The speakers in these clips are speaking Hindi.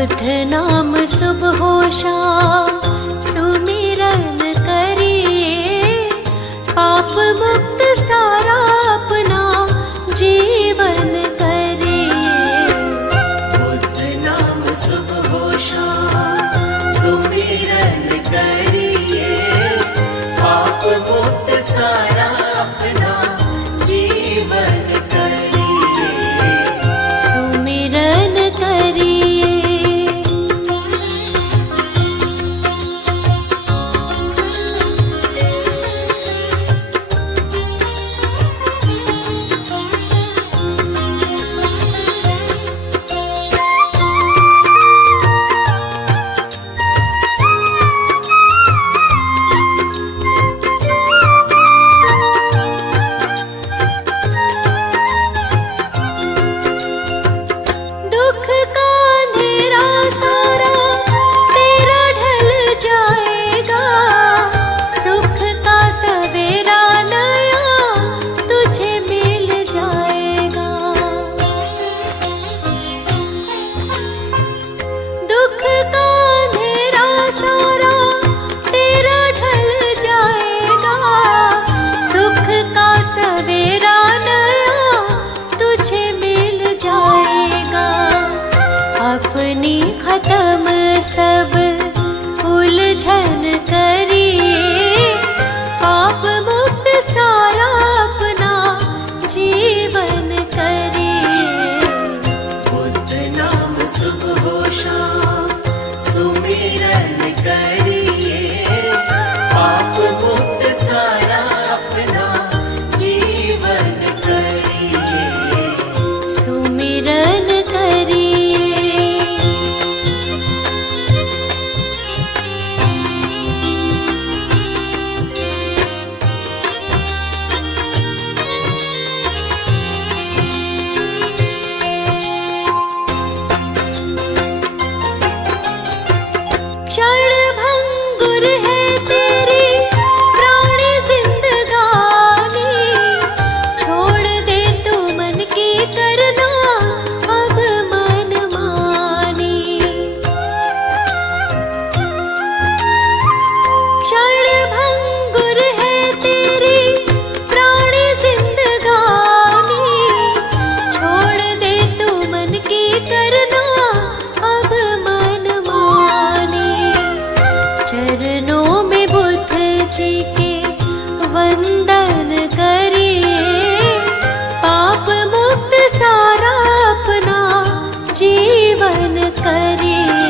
बुध नाम सुबह शाम सुमिरन करिए, पाप मुक्त सारा अपना जीवन करिए। बुध नाम सुबह शाम सुमिरन करिए, पाप मुक्त सारा अपना जीवन करिए। सुमिरन करिए। दुख का अंधेरा सारा तेरा ढल जाएगा, सुख का सवेरा नया तुझे मिल जाएगा। दुख का अंधेरा सारा तेरा ढल जाएगा, सुख का सवेरा नया तुझे मिल जाएगा। अपनी खत्म सब उलझन करिए, पाप मुक्त सारा अपना जीवन करिए। बुध नाम सुबह शाम सुमिरन करिए, पाप मुक्त सारा अपना जीवन करिए। सुमिरन करिए। क्षण भंगुर है तेरी प्राणी जिंदगानी, छोड़ दे तू मन की करना अब मनमानी। क्षण भंगुर है तेरी प्राणी जिंदगानी, छोड़ दे तू मन की करना अब मनमानी। चरणों में बुद्ध जी के वंदन करिए, पाप मुक्त सारा अपना जीवन करिए।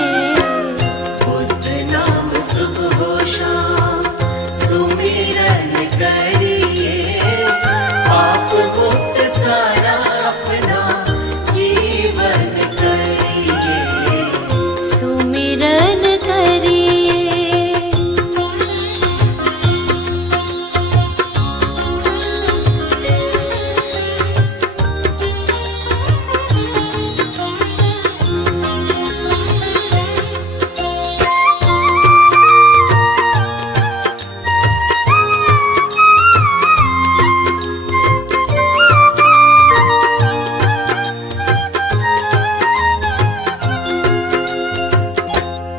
बुध नाम सुबह शाम सुमिरन करिए, पाप मुक्त सारा अपना जीवन करिए। सुमिरन करिए।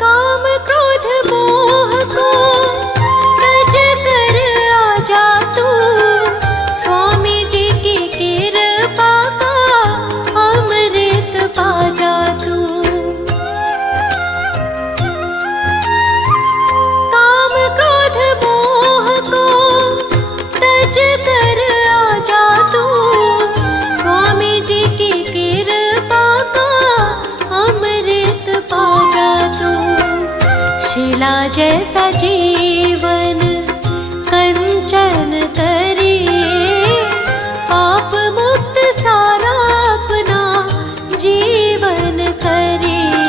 काम क्रोध मोह को तज कर आजा तू, स्वामी जी की कृपा का अमृत पा जा तू। काम क्रोध मोह को तज कर आजा तू, स्वामी जी की कृपा का अमृत पा जा तू। शिला जैसा जीवन कंचन करिए, पाप मुक्त सारा अपना जीवन करिए।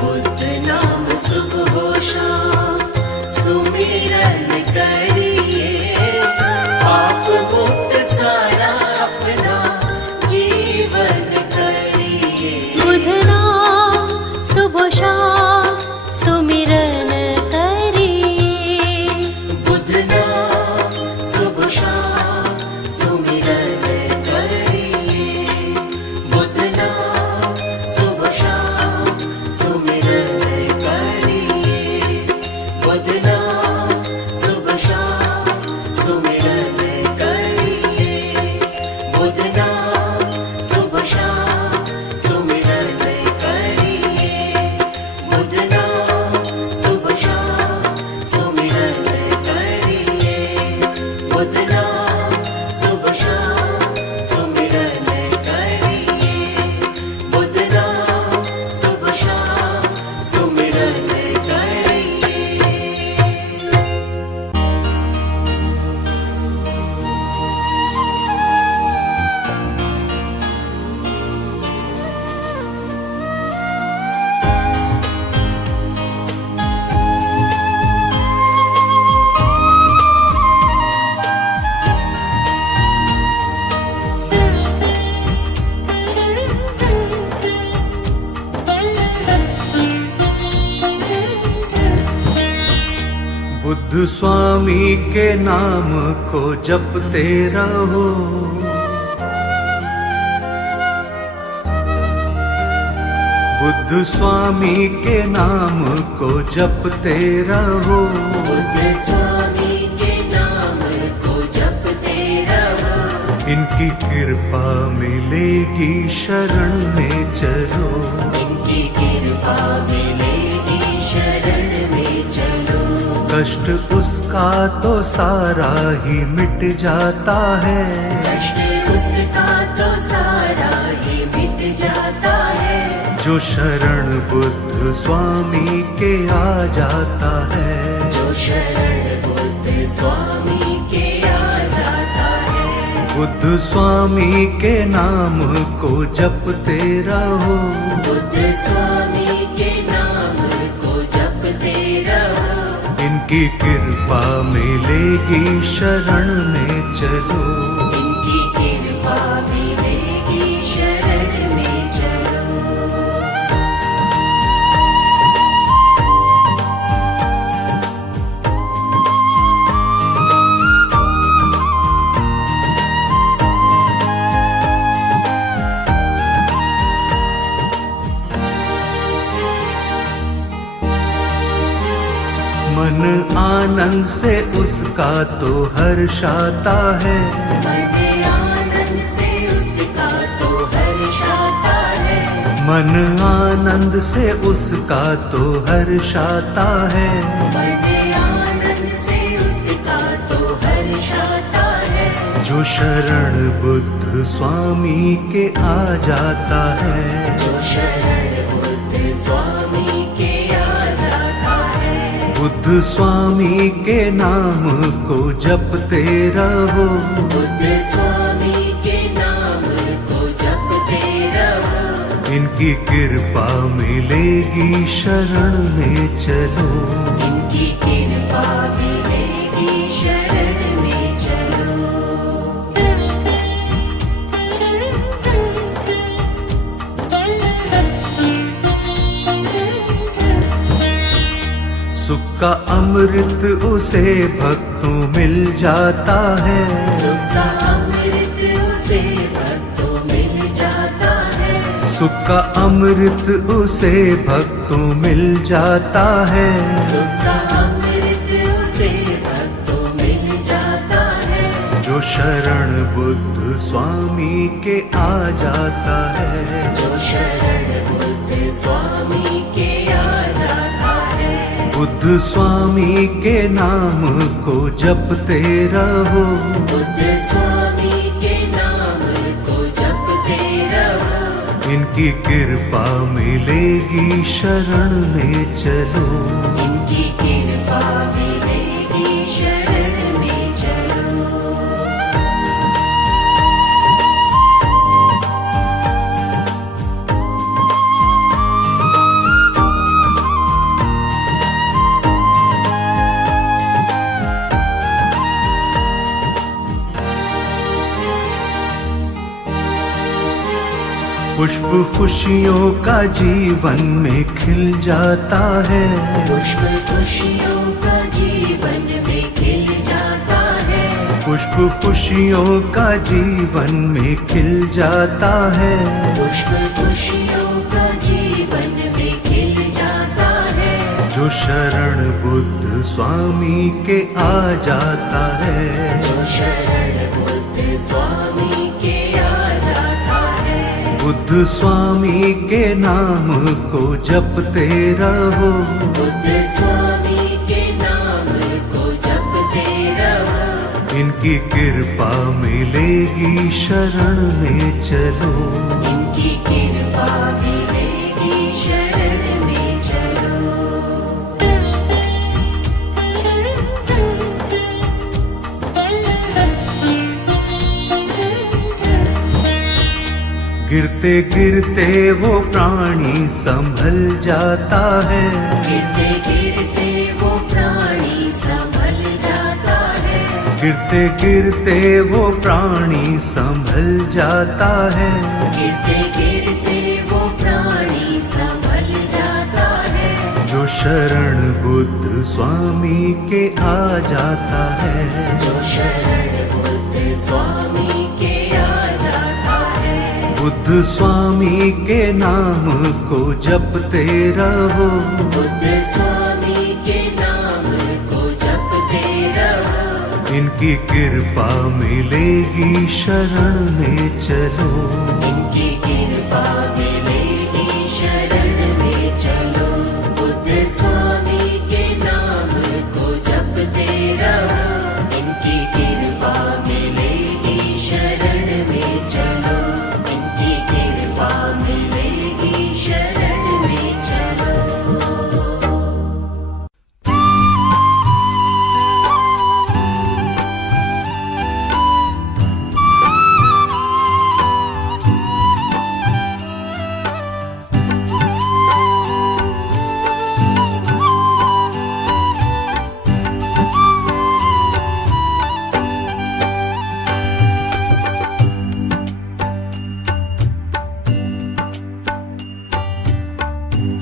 बुध नाम सुबह शाम सुमिरन करिए, पाप मुक्त सारा अपना जीवन करिए। बुध नाम सुबह शाम सुमिरन करिए, बुद्ध स्वामी के नाम को जपते रहो, बुद्ध स्वामी के नाम को जपते रहो, बुद्ध स्वामी के नाम को जपते रहो। इनकी कृपा मिलेगी शरण में चलो, इनकी कृपा मिलेगी शरण में चलो। कष्ट उसका तो सारा ही मिट जाता है, कष्ट उसका तो सारा ही मिट जाता है। जो शरण बुद्ध स्वामी के आ जाता है, जो शरण बुद्ध स्वामी के आ जाता है। बुद्ध स्वामी के नाम को जपते रहो, बुद्ध स्वामी के नाम को जपते रहो। इनकी कृपा मिलेगी शरण में चलो, इनकी कृपा मिलेगी शरण में चलो। मन आनंद से उसका तो हर्ष आता है, मन आनंद से उसका तो हर्ष आता है। मन आनंद से उसका तो हर्ष आता है। मन आनंद से उसका तो हर्ष आता है। जो शरण बुद्ध स्वामी के आ जाता है, जो शरण बुद्ध स्वामी के आ जाता है। बुद्ध स्वामी के नाम को जपते रहो, बुद्ध स्वामी के नाम को जपते रहो। इनकी कृपा मिलेगी शरण में चलो, इनकी कृपा मिलेगी शरण में चलो। सुख का अमृत उसे भक्तों मिल जाता है, सुख का अमृत उसे भक्तों मिल जाता है। सुख का अमृत उसे भक्तों मिल जाता है। सुख का अमृत उसे भक्तों मिल जाता है। जो शरण बुद्ध स्वामी के आ जाता है, जो शरण बुद्ध स्वामी के आ जाता है। बुद्ध स्वामी के नाम को जपते रहो, बुद्ध स्वामी के नाम को जपते रहो। इनकी कृपा मिलेगी शरण में चलो, इनकी कृपा मिलेगी शरण में चलो। पुष्प खुशियों का जीवन में खिल जाता है, पुष्प खुशियों का जीवन में खिल जाता है। पुष्प खुशियों का जीवन में खिल जाता है। पुष्प खुशियों का जीवन में खिल जाता है। जो शरण बुद्ध स्वामी के आ जाता है, जो शरण बुद्ध स्वामी के आ जाता है। बुद्ध स्वामी के नाम को जपते रहो, बुद्ध स्वामी के नाम को जपते रहो। इनकी कृपा मिलेगी शरण में चलो, इनकी कृपा मिलेगी शरण में चलो। गिरते गिरते वो प्राणी संभल जाता है, गिरते गिरते वो प्राणी संभल जाता है। गिरते गिरते वो प्राणी संभल जाता है। गिरते गिरते वो प्राणी संभल जाता है। जो शरण बुद्ध स्वामी के आ जाता है, जो शरण बुद्ध स्वामी के आ जाता है। बुद्ध स्वामी के नाम को जपते रहो, बुद्ध स्वामी के नाम को जपते रहो। इनकी कृपा मिलेगी शरण में चलो, इनकी कृपा मिलेगी शरण में चलो। बुद्ध स्वामी के नाम को जपते रहो, इनकी कृपा मिलेगी शरण में चलो। इनकी कृपा मिलेगी शरण में चलो।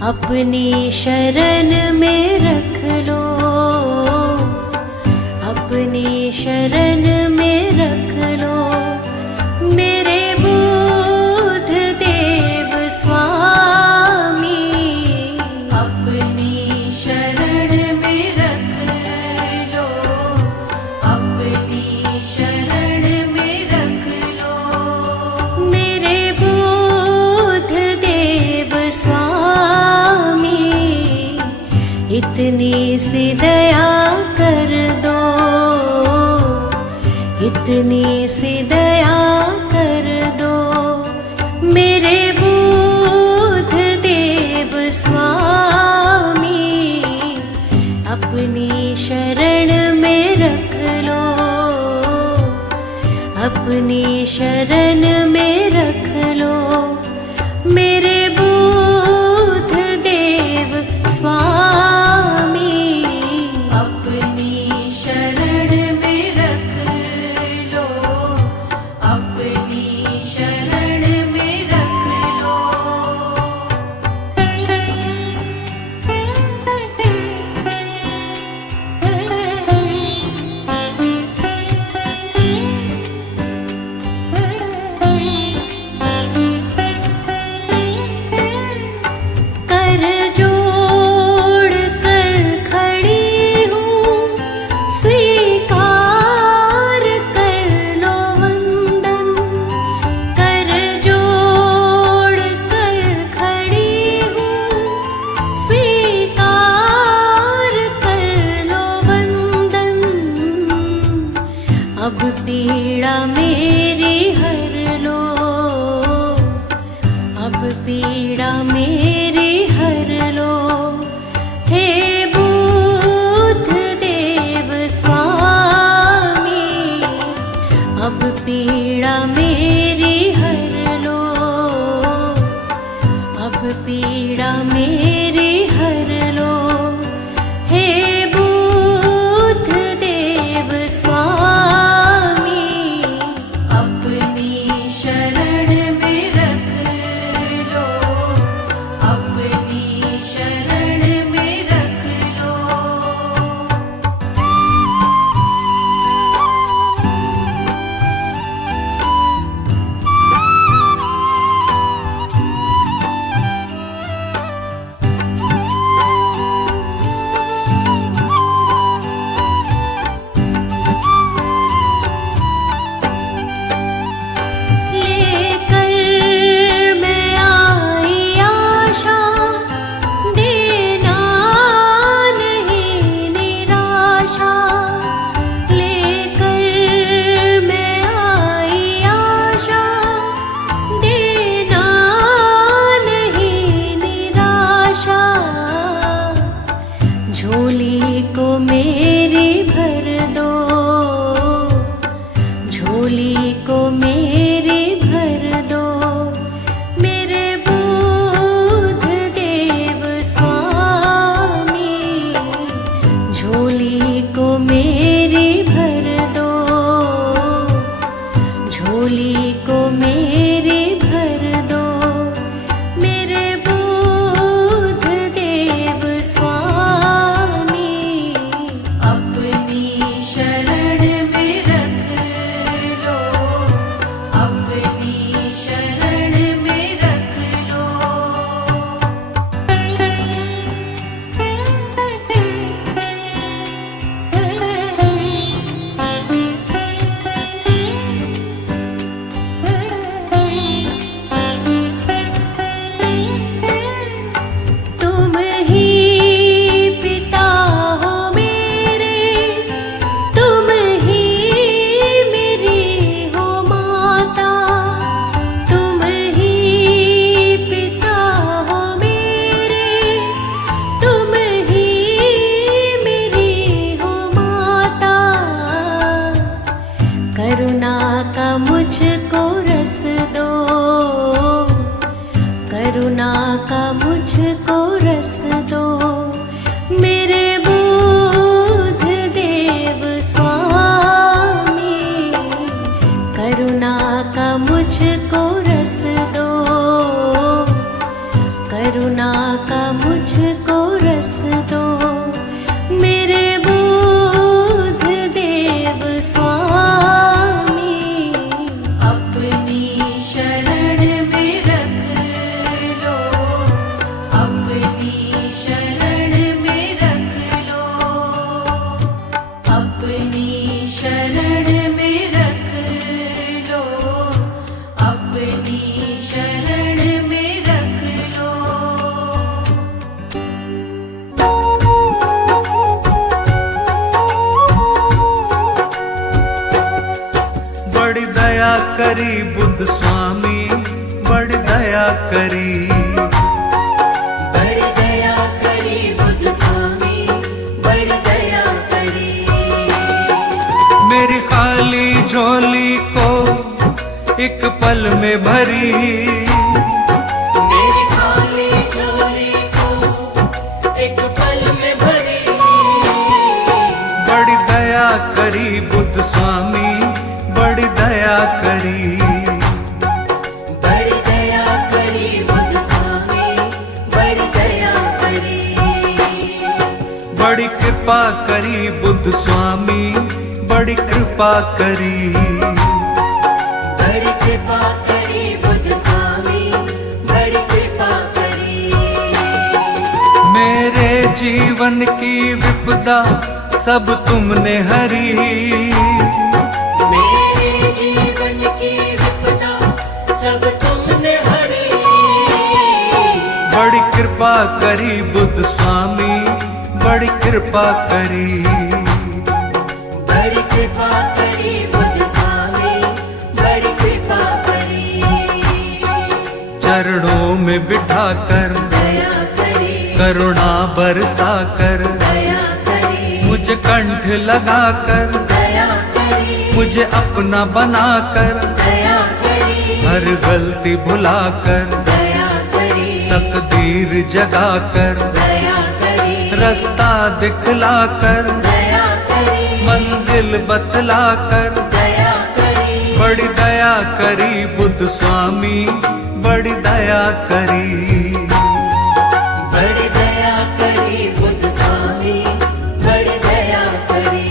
अपनी शरण में रख लो, अपनी शरण में रख लो मेरे बुद्ध देव स्वामी। अपनी शरण में रख लो, अपनी शरण में रख लो मेरे बुद्ध देव स्वामी। इतनी सी दया कर दो, इतनी सी दया कर दो मेरे बुद्ध देव स्वामी। अपनी शरण में रख लो, अपनी शरण में रख लो मेरे बुद्ध देव स्वामी। अपनी शरण में रख लो, अपनी शरण में रख लो। मुझको रस दो, करुणा का मुझको रस दो, मेरे बुद्ध देव स्वामी। अपनी शरण में रख लो, अपनी शरण में रख लो, अपनी शरण में रख लो, अपनी शरण में रख लो। बड़ी दया करी बुद्ध स्वामी, बड़ी दया करी। बड़ी दया करी बुद्ध स्वामी, बड़ी दया करी। मेरी खाली झोली को एक पल में भरी, मेरी खाली झोली को एक पल में भरी। बड़ी दया करी बुद्ध स्वामी, बड़ी दया करी। बड़ी दया करी बुद्ध स्वामी, बड़ी दया करी। बड़ी कृपा करी बुद्ध स्वामी, बड़ी कृपा करी। बड़ी कृपा करी बुद्ध स्वामी, बड़ी कृपा करी। मेरे जीवन की विपदा सब तुमने हरी, मेरे जीवन की विपदा सब तुमने हरी। बड़ी कृपा करी बुद्ध स्वामी, बड़ी कृपा करी। बड़ी कृपा करी बुद्ध स्वामी, बड़ी कृपा करी। चरणों में बिठाकर दया करी, करुणा बरसा कर, दया करी, मुझे कंठ लगाकर, दया करी, मुझे अपना बनाकर, दया करी, हर गलती भुलाकर, दया करी, तकदीर जगाकर, दया करी, रास्ता दिखलाकर, दया करी, मंजिल बतलाकर। दया करी। बड़ी दया करी बुद्ध स्वामी, बड़ी दया करी। बड़ी दया करी बुद्ध स्वामी, बड़ी दया करी।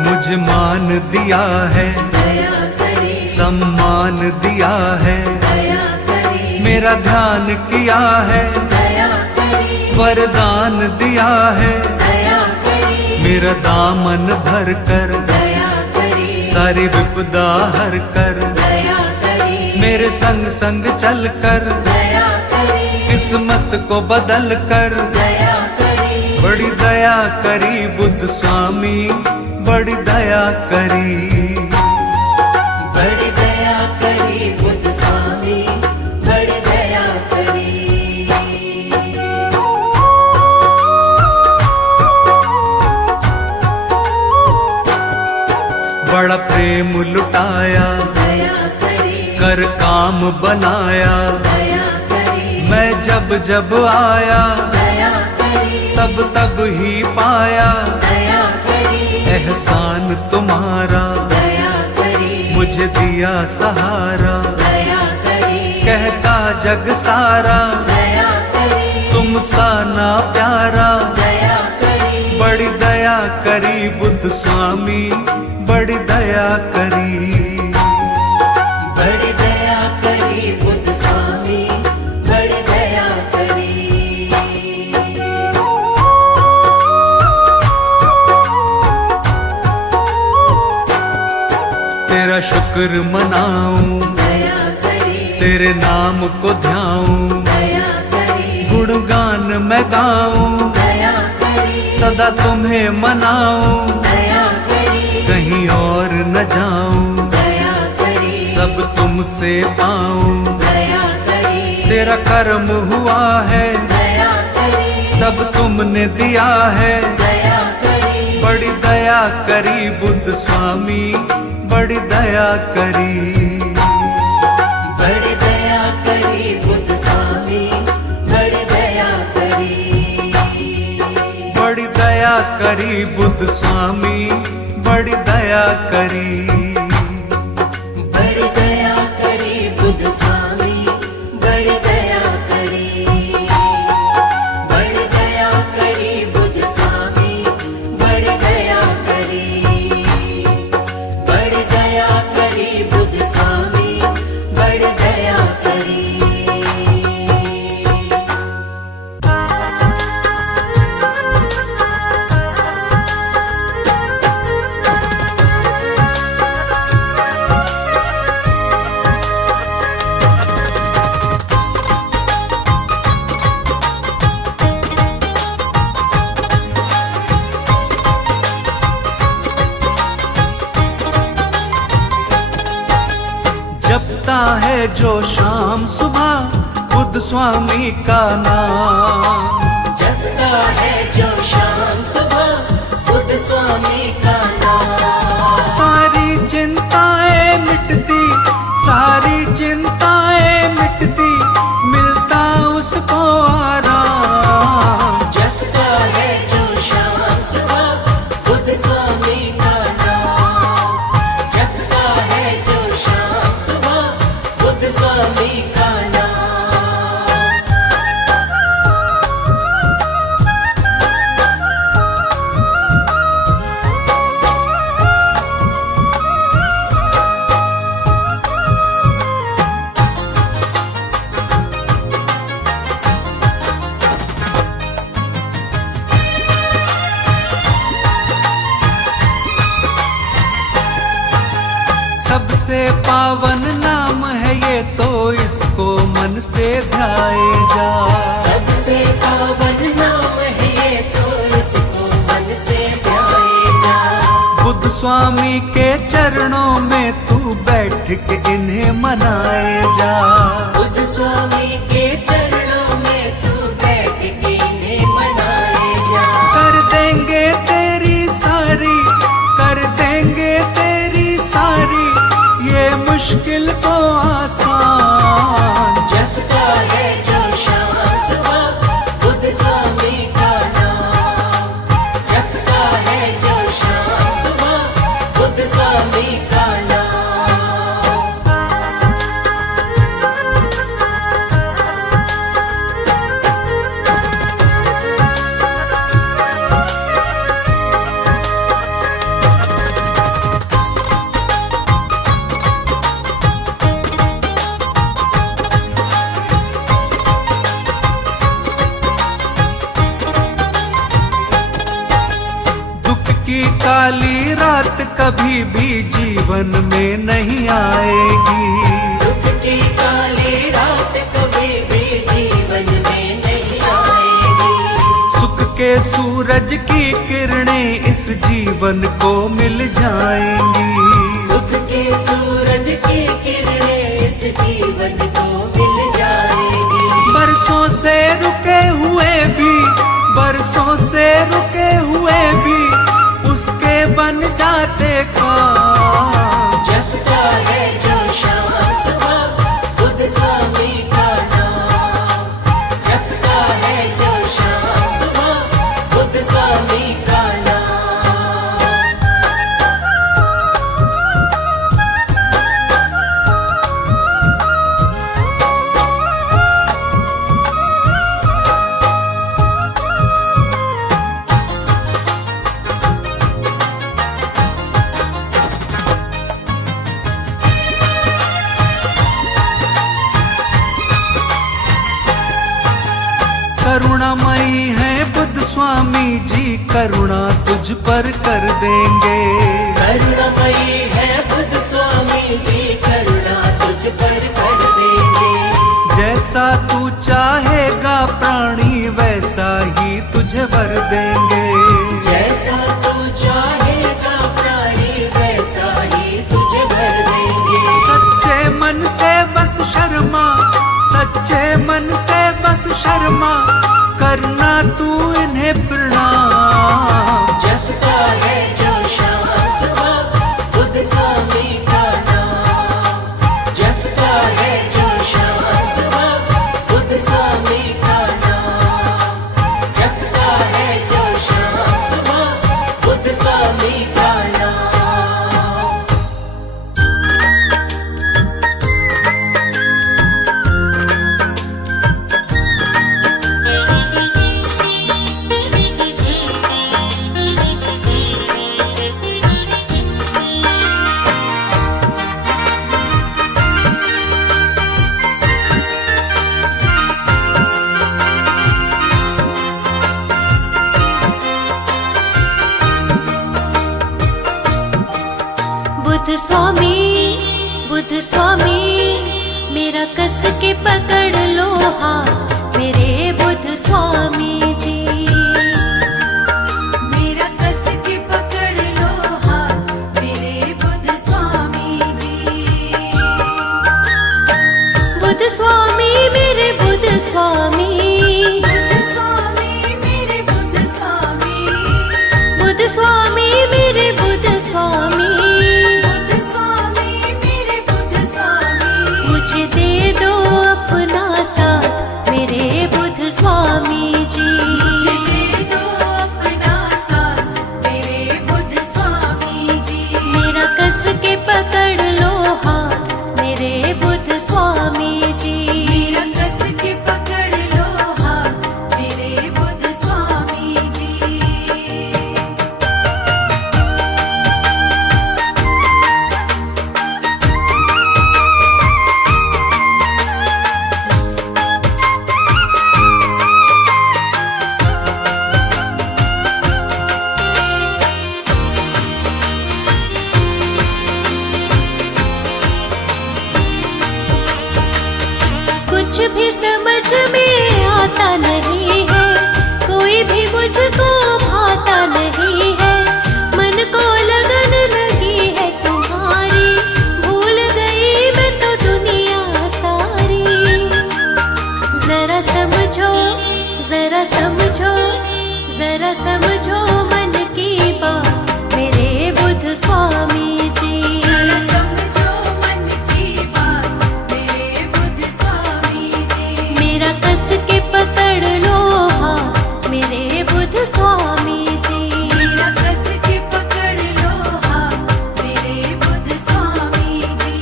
मुझे मान दिया है, दया करी, सम्मान दिया है, दया करी, मेरा ध्यान किया है, दया करी, वरदान दिया है, दया करी, मेरा दामन भर कर, दया करी, सारी विपदा हर कर, दया करी, मेरे संग संग चल कर, दया करी, किस्मत को बदल कर। दया करी। बड़ी दया करी बुद्ध स्वामी, बड़ी दया करी। बड़ी दया करी बुद्ध स्वामी, बड़ी दया करी। बड़ा प्रेम लुटाया, दया करी, कर काम बनाया, दया करी, मैं जब जब आया, दया करी, तब तब ही पाया, दया करी, एहसान तुम्हारा, दया करी, मुझे दिया सहारा, दया करी, कहता जग सारा, दया करी, तुम सा ना प्यारा। दया करी। बड़ी दया करी बुद्ध स्वामी, बड़ी दया करी। बड़ी दया करी बुद्ध स्वामी, बड़ी दया करी। तेरा शुक्र मनाऊं, दया करी, तेरे नाम को ध्याऊं, दया करी, गुणगान मैं गाऊं, दया करी, सदा तुम्हें मनाऊं, दया करी, कहीं और न जाऊं, दया करी, सब तुमसे पाऊं। दया करी, तेरा कर्म हुआ है, दया करी, सब तुमने दिया है, दया करी, बड़ी दया करी बुद्ध स्वामी, बड़ी दया करी। बड़ी दया करी बुद्ध स्वामी, बड़ी दया करी। बड़ी दया करी बुद्ध स्वामी, बड़ी दया करी। बड़ी दया करी बुद्ध स्वामी, बड़ी दया करी। बड़ी दया करी बुद्ध स्वामी, बड़ी दया करी। बड़ी दया करी बुद्ध स्वामी, बड़ी दया करी। जपता है जो शाम सुबह बुद्ध स्वामी का नाम, जपता है जो शाम सुबह बुद्ध स्वामी का नाम। सारी चिंताएं मिटती, सारी चिंताएं मिटती, मिलता उसको आराम। जपता है जो शाम सुबह बुद्ध स्वामी का नाम। जपता है जो शाम सुबह बुद्ध स्वामी का नाम। सबसे पावन नाम है ये, तो इसको मन से ध्याए जा। सबसे पावन नाम है ये, तो इसको मन से ध्याए जा। बुद्ध स्वामी के चरणों में तू बैठ के इन्हें मनाए जा। बुद्ध स्वामी के चरणों में तू बैठ के इन्हें मनाए जा। कर देंगे तेरी सारी, कर देंगे तेरी सारी ये मुश्किल को आसान। जपता है जो शाम सुबह बुद्ध स्वामी का नाम। जपता है जो शाम सुबह बुद्ध स्वामी का नाम। दुख की काली रात कभी भी जीवन में नहीं आएगी। दुख की काली रात कभी भी जीवन में नहीं आएगी। सुख के सूरज की किरणें इस जीवन को मिल जाएंगी। सुख के सूरज की किरणें इस जीवन को मिल जाएगी। बरसों से रुके हुए भी, बरसों से रुके हुए भी उसके बन जाते काम। जपता है जो शाम सुबह बुद्ध स्वामी का नाम। जपता है जो शाम सुबह बुद्ध स्वामी का नाम। करुणामयी है बुद्ध स्वामी जी, करुणा तुझ पर कर देंगे। करुणामयी है बुद्ध स्वामी जी, करुणा तुझ पर कर देंगे। जैसा तू चाहेगा प्राणी वैसा ही तुझे वर देंगे। जैसा तू चाहेगा प्राणी वैसा ही तुझे भर देंगे। सच्चे मन से बस शर्मा, सच्चे मन से बस शर्मा, करना तू इन्हें प्रणाम। जपता है जो शाम सुबह बुद्ध स्वामी का नाम। जपता है जो शाम सुबह बुद्ध स्वामी का नाम। जपता है जो शाम सुबह बुद्ध स्वामी मेरा कस के पकड़ लो हाथ मेरे बुद्ध स्वामी जी। मेरा कस के पकड़ लो हाथ मेरे बुद्ध स्वामी जी। बुद्ध स्वामी मेरे बुद्ध स्वामी, बुद्ध स्वामी मेरे बुद्ध स्वामी, बुद्ध स्वामी मेरे बुद्ध स्वामी, बुद्ध स्वामी मेरे बुद्ध स्वामी। मुझे दे दो अपना साथ मेरे बुद्ध स्वामी जी। मुझे दे दो अपना साथ मेरे बुद्ध स्वामी जी। मेरा कस के पकड़ लो हाथ मेरे बुद्ध स्वामी जी। मेरा कस के पकड़ लो हाथ मेरे बुद्ध स्वामी जी। कुछ भी समझ में आता नहीं है, कोई भी मुझको भाता नहीं है। मन को लगन लगी है तुम्हारी, भूल गई मैं तो दुनिया सारी। जरा समझो, जरा समझो, जरा समझो मन की बात मेरे बुद्ध स्वामी जी। जरा समझो मन की बात मेरे बुद्ध स्वामी जी। मेरा कस के पकड़ लो हाथ मेरे बुद्ध स्वामी जी। मेरा कस के पकड़ लो हाथ मेरे बुद्ध स्वामी जी।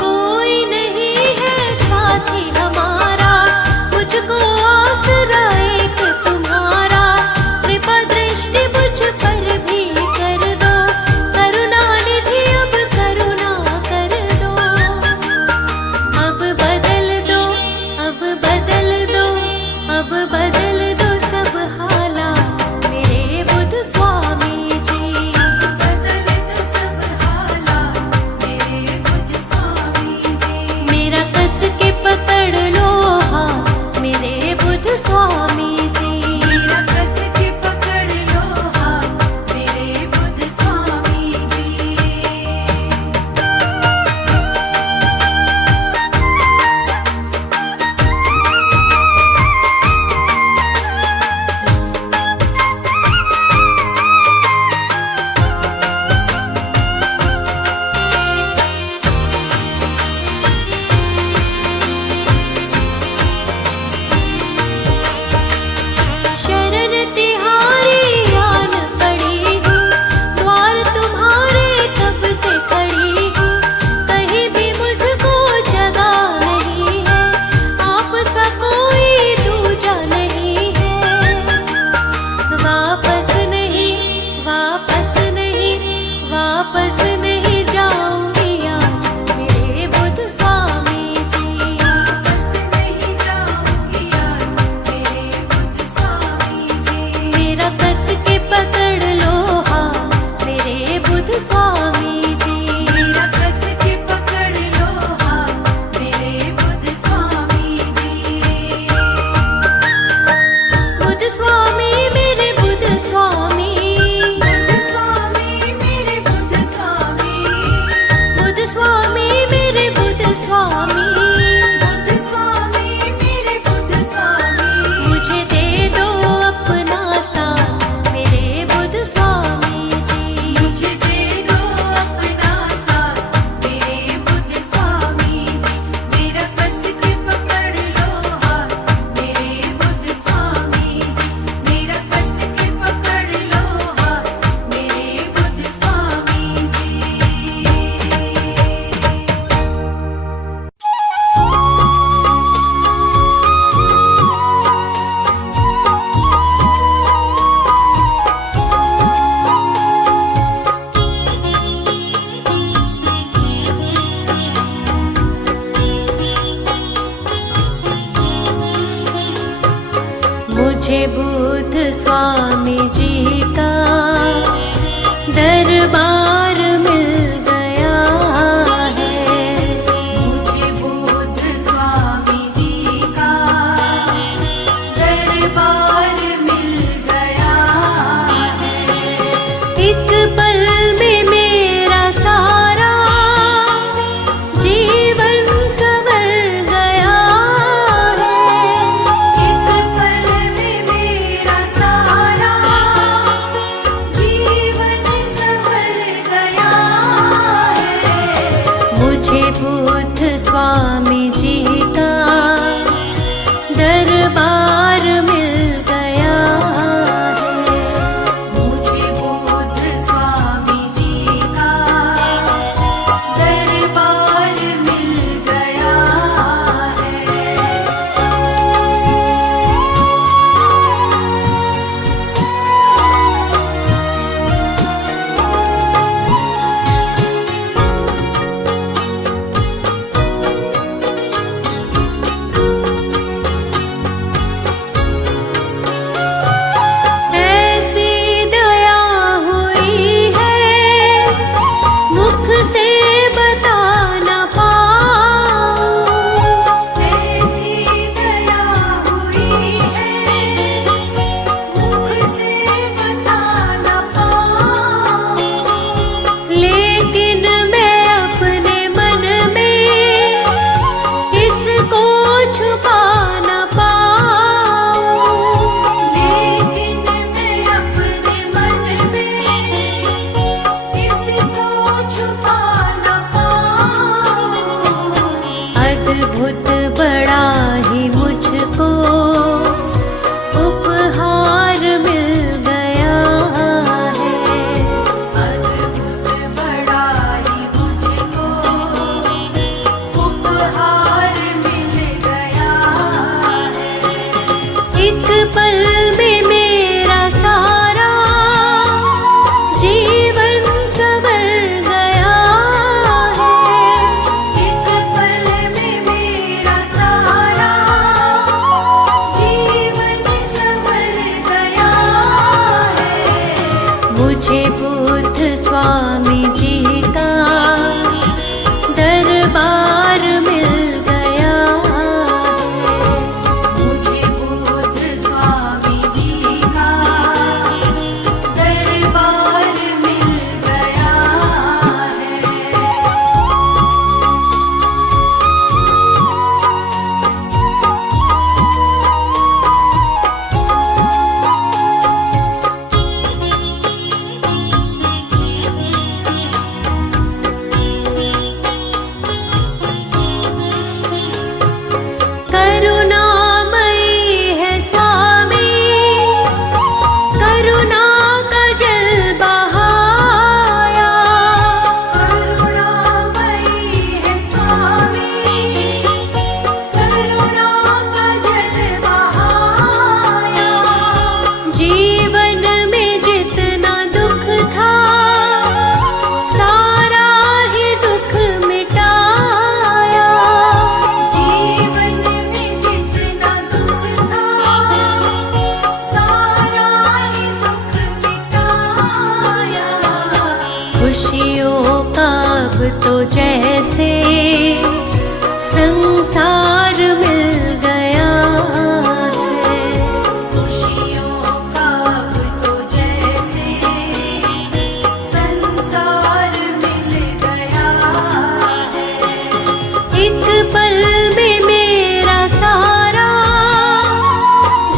कोई नहीं है साथी हमारा, मुझको आसरा एक तुम्हारा। कृपा दृष्टि मुझ पर भी कर दो, करुणा निधि अब करुणा कर दो। अब बदल दो, अब बदल दो, अब बदल दो सब हालात मेरे बुद्ध स्वामी जी। बदल दो सब हालात मेरे बुद्ध स्वामी जी। मेरा कस के पकड़ लो हाथ मेरे बुद्ध स्वामी जी। मेरा कस के पकड़ लो हाथ मेरे बुद्ध स्वामी जी। शरण तिहारी आन पड़ी हूँ, द्वार तुम्हारे कब से खड़ी हूँ। कहीं भी मुझको जगह नहीं है, आप सा कोई दूजा नहीं है। वापस नहीं, वापस नहीं, वापस नहीं जाऊंगी आज मेरे बुद्ध स्वामी जी। वापस नहीं जाऊंगी आज मेरे बुद्ध स्वामी जी। मेरा कस के पकड़ लो हाथ मेरे बुद्ध स्वामी जी। मेरा कस के पकड़ लो हाथ मेरे बुद्ध स्वामी जी। बुद्ध स्वामी मेरे बुद्ध स्वामी, बुद्ध स्वामी मेरे बुद्ध स्वामी, बुद्ध स्वामी मेरे बुद्ध स्वामी। बुद्ध स्वामी मेरे बुद्ध स्वामी। मुझे दे दो अपना साथ मेरे बुद्ध स्वामी जी। मुझे दे दो अपना साथ मेरे बुद्ध स्वामी जी। मेरा कस के पकड़ लो हाथ मेरे बुद्ध स्वामी जी। मेरा कस के पकड़ लो हाथ मेरे बुद्ध स्वामी जी। मुझे बुद्ध स्वामी जी का दरबार मिल गया है। मुझे बुद्ध स्वामी जी का दरबार मिल गया है। एक पल में मेरा सारा जीवन संवर गया है। एक पल में मेरा सारा जीवन संवर गया है। मुझे बुद्ध स्वामी जी का दरबार मिल गया है। मुझे बुद्ध स्वामी जी का दरबार मिल गया है। ऐसी दया हुई है मुख से बता न पाऊं। ऐसी दया हुई है मुख से बता न पाऊं। लेकिन मैं अपने मन में इसको छुपा न पाऊं। लेकिन मैं अपने मन में इसको छुपा न पाऊं। अद्भुत बड़ा ही मुझको उपहार मिल गया है। अद्भुत बड़ा ही मुझको उपहार मिल गया है। एक पल में मेरा सारा जीवन संवर गया है। एक पल में मेरा सारा जीवन संवर गया है। मुझे बुद्ध स्वामी जी का दरबार मिल गया है। मुझे बुद्ध स्वामी जी का दरबार मिल गया है। करुणामयी है स्वामी, करुणा का जल बहाया। करुणामयी है स्वामी, करुणा का जल बहाया। जीवन में जितना दुख था सारा ही दुख मिटाया। जीवन में जितना दुख था सारा ही दुख मिटाया। खुशियों का अब तो जैसे संसार मिल गया है। खुशियों का अब तो जैसे संसार मिल गया है। एक पल में मेरा सारा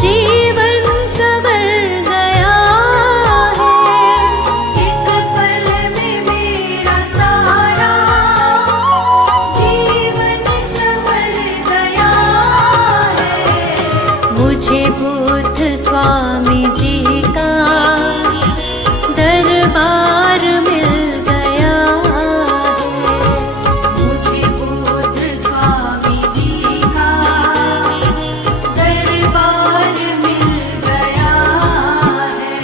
जीवन संवर गया है। एक पल में मेरा सारा जीवन संवर गया है। मुझे बुद्ध स्वामी जी का दरबार मिल गया है। मुझे बुद्ध स्वामी जी का दरबार मिल गया है।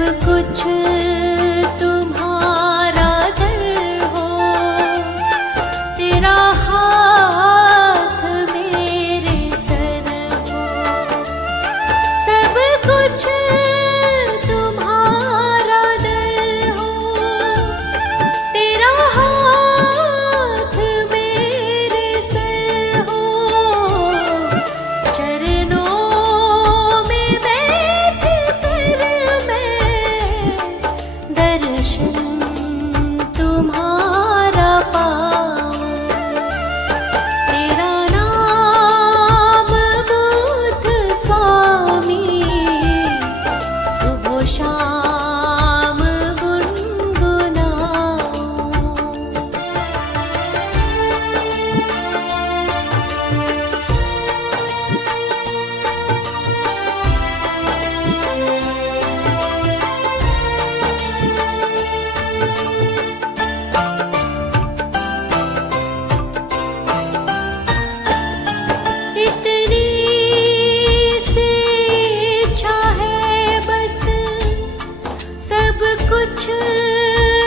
कुछ तुम्हारा दर हो, तेरा हाथ मेरे सर हो। सब कुछ तुम्हारा दर हो, तेरा हाथ मेरे सर हो। चरणों में बैठ कर मैं दर्शन तुम्हारा पाऊं। तेरा नाम बुद्ध स्वामी सुबह शाम गुनगुनाऊं। इतनी सी इच्छा है बस, सब कुछ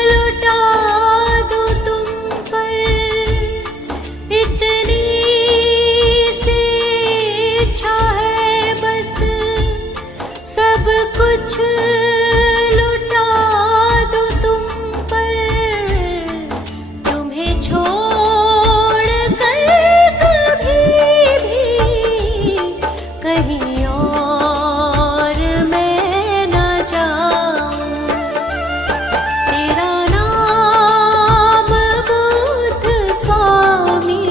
लुटा दूं तुम पर। इतनी सी इच्छा है बस, सब कुछ लुटा दूं तुम पर। तुम्हें छोड़ कर कभी भी कहीं और मैं न जाऊं। तेरा नाम बुद्ध स्वामी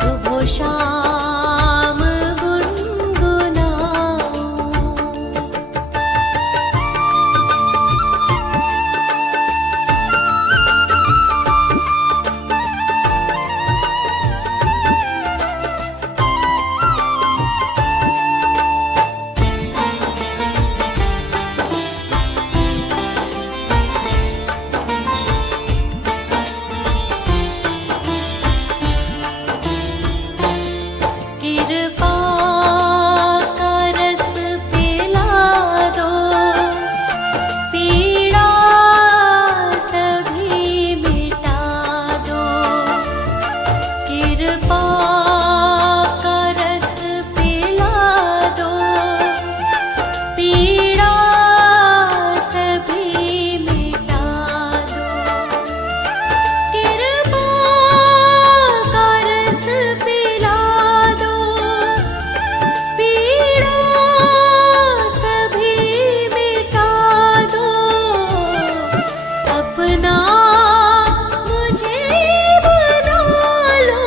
सुबह शाम गुनगुनाऊं। कृपा का रस पिला दो, पीड़ा सभी मिटा दो। कृपा का रस पिला दो, पीड़ा सभी मिटा दो। कृपा का रस पिला दो, पीड़ा सभी मिटा दो। अपना मुझे बना लो,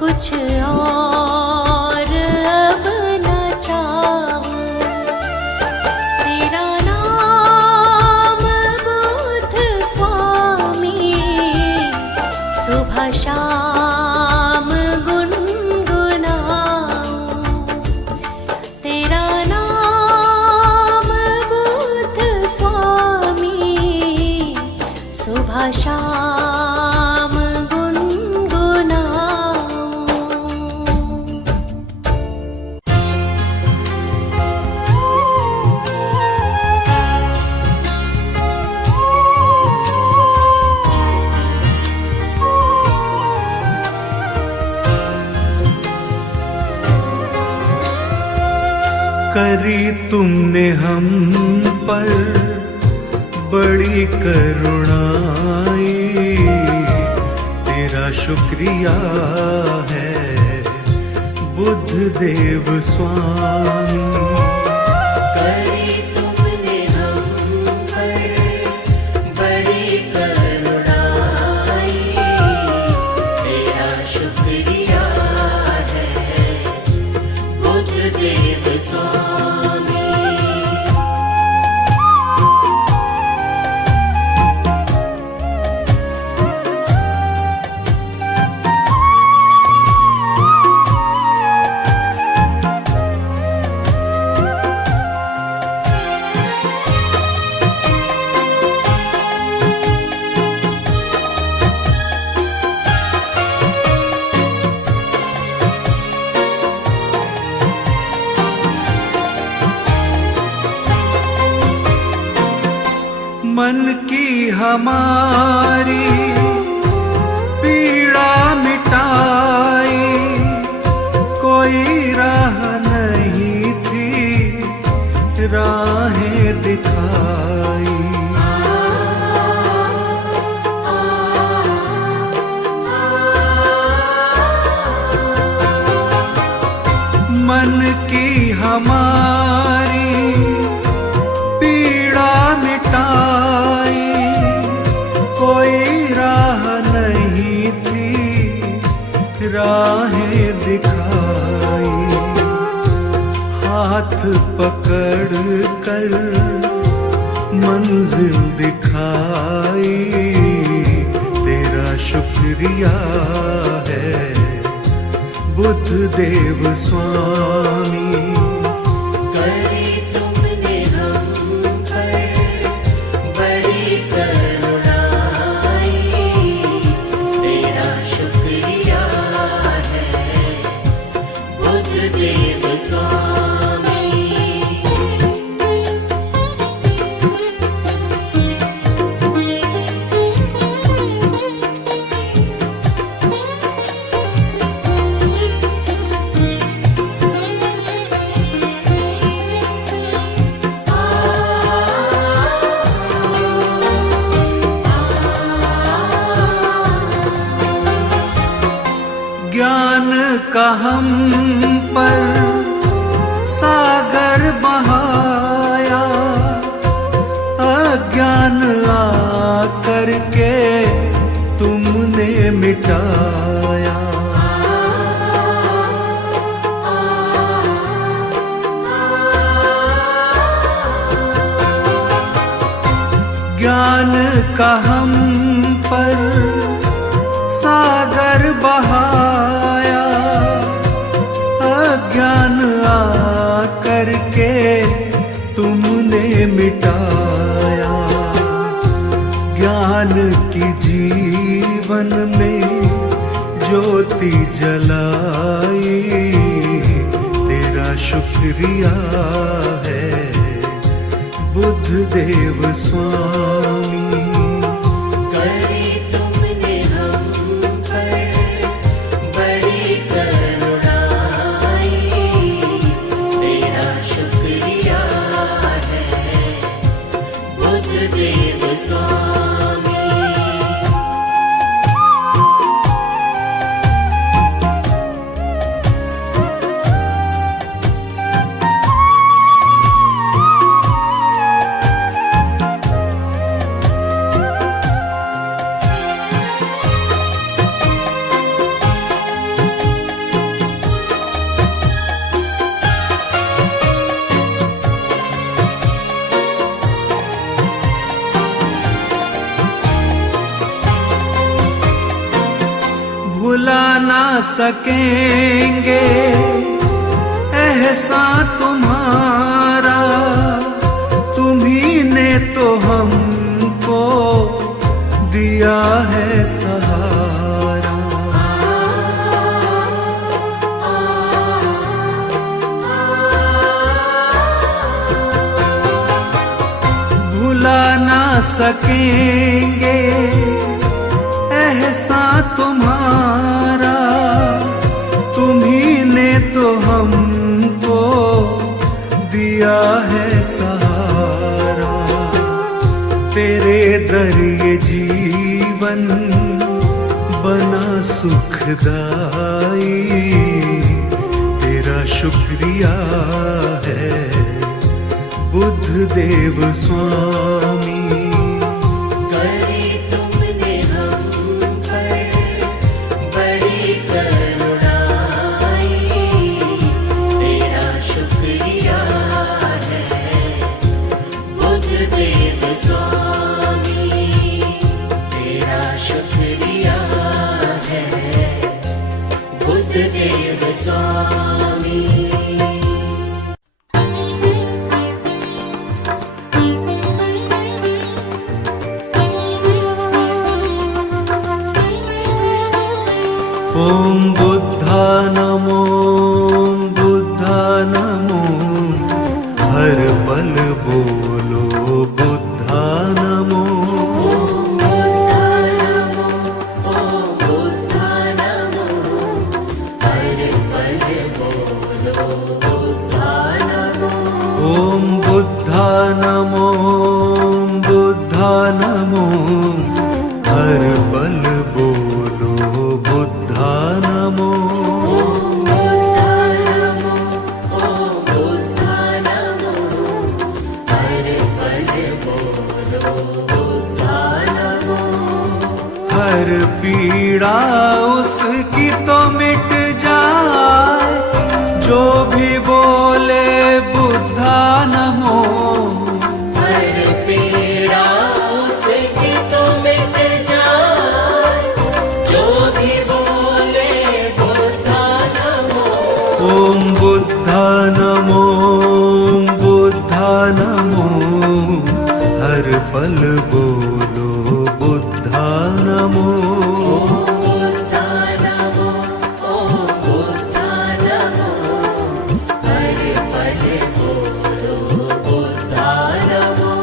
कुछ और अब न चाहूं। तेरा नाम बुद्ध स्वामी सुबह शाम गुनगुनाऊं। तेरा नाम बुद्ध स्वामी सुबह शाम गुनगुनाऊं। करी तुमने हम पर बड़ी करुणाई, तेरा शुक्रिया है बुद्ध देव स्वामी। करी तुमने हम पर बड़ी करुणाई, तेरा शुक्रिया है बुद्ध देव स्वामी। मन की हमारी पीड़ा मिटाई, कोई राह नहीं थी राहें दिखाई। मन की हमारी पीड़ा मिटाई, कोई राह नहीं थी राहें दिखाई। हाथ पकड़ कर मंजिल दिखाई, तेरा शुक्रिया है बुद्ध देव स्वामी। करी तुमने हम पर बड़ी करुणाई, तेरा शुक्रिया है बुद्ध देव स्वामी। ज्ञान का हम पर सागर बहाया, अज्ञान आकर के तुमने मिटाया। ज्ञान का हम पर सागर बहाया, अज्ञान आकर के तुमने मिटाया। ज्ञान की जीवन में ज्योति जलाई, तेरा शुक्रिया है बुद्ध देव स्वामी। करी तुमने हम पर बड़ी करुणाई, तेरा शुक्रिया है बुद्ध देव स्वामी। भुला ना सकेंगे एहसान तुम्हारा, तुम्ही ने तो हमको दिया है सहारा। भुला ना सकेंगे एहसान तुम्हारा, तुम्ही ने तो हमको दिया है सहारा। तेरे दर ये जीवन बना सुखदाई, तेरा शुक्रिया है बुद्ध देव स्वामी। करी तुमने हम पर बड़ी करुणाई, तेरा शुक्रिया है बुद्ध देव स्वामी। तेरा शुक्रिया है बुद्ध देव स्वामी। ओम बुद्धा नमो, बुद्धा नमो, हर पल बोलो बुद्धा नमो। पीड़ा उसकी तो मिट जाए, जो भी बोले बुद्धा नमो। हर पीड़ा उसकी तो मिट जाए, जो भी बोले बुद्धा नमो। ओम बुद्धा नमो, बुद्धा नमो, हर पल बोलो बुद्धा नमो। बुद्धा नमो, ओम बुद्धा नमो, हर पल बोलो बुद्धा नमो।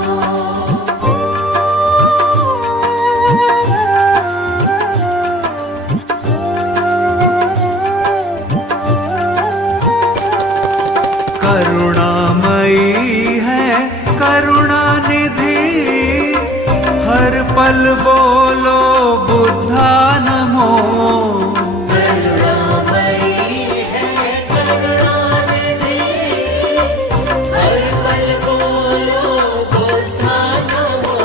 करुणामयी है करुणा निधि, हर पल बोलो बुद्धा नमो। करुणामयी है करुणानिधि, हर पल बोलो बुद्धा नमो।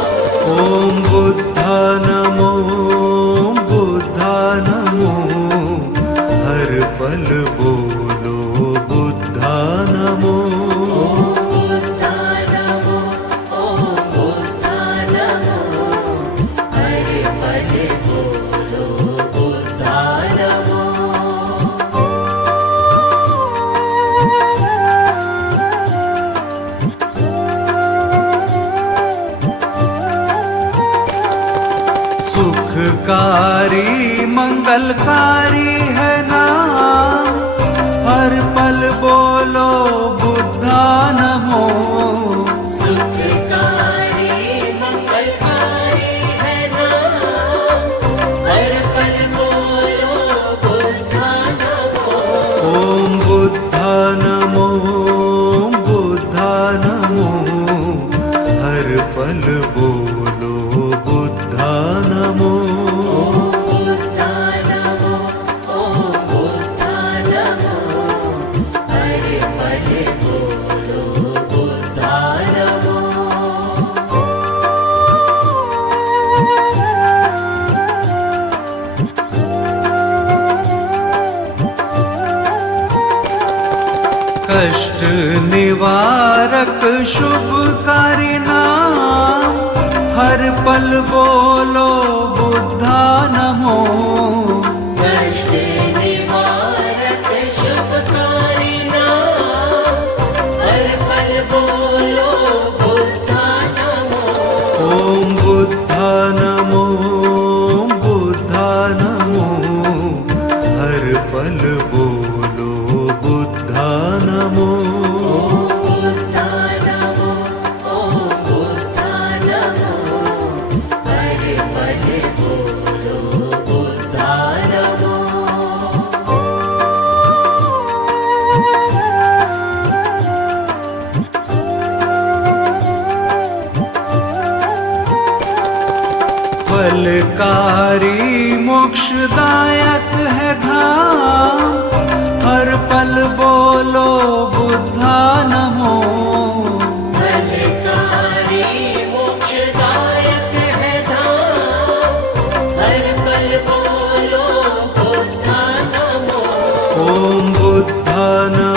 ओम बुद्धा नमो, बुद्धा नमो, हर पल बोलो बुद्धा नमो। बुद्धा नमो, ओम बुद्धा नमो, हर पल बोलो बुद्धा नमो। सुखकारी मंगलकारी है नाम, हर पल बोलो बुद्धा नमो। सुखकारी मंगलकारी है नाम, हर पल बोलो बुद्धा नमो। ओम बुद्धा नमो, बुद्धा नमो, हर पल बोलो बुद्धा नमो। बुद्धा नमो, ओम बुद्धा नमो, हर पल बोलो बुद्धा नमो। कष्ट निवारक शुभकारी नाम, हर पल बोलो बुद्धा नमो। कष्ट निवारक शुभकारी नाम, हर पल बोलो बुद्धा नमो। ओम बुद्धा नमो, बुद्धा नमो, हर पल बोलो बुद्धा नमो। बुद्धा नमो, ओम बुद्धा नमो, हर पल बोलो बुद्धा नमो। फलकारी मोक्षदायक है धाम, हर पल बोलो बुद्धा नमो। फलकारी मोक्षदायक है धाम, हर पल बोलो बुद्धा नमो। ओम बुद्धा नमो,